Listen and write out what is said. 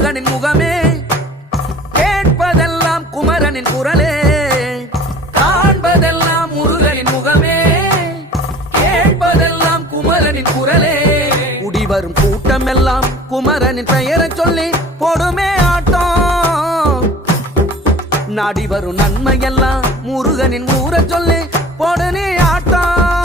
முருகனின் முகமே, கேட்பதெல்லாம் குமரனின் குரலே. காண்பதெல்லாம் முருகனின் முகமே, கேட்பதெல்லாம் குமரனின் குரலே. குடிவரும் கூட்டம் எல்லாம் குமரனின் பெயரை சொல்லி போடுமே ஆட்டம். நாடி வரும் நன்மையெல்லாம் முருகனின் ஊரை சொல்லி போடு நீ ஆட்டம்.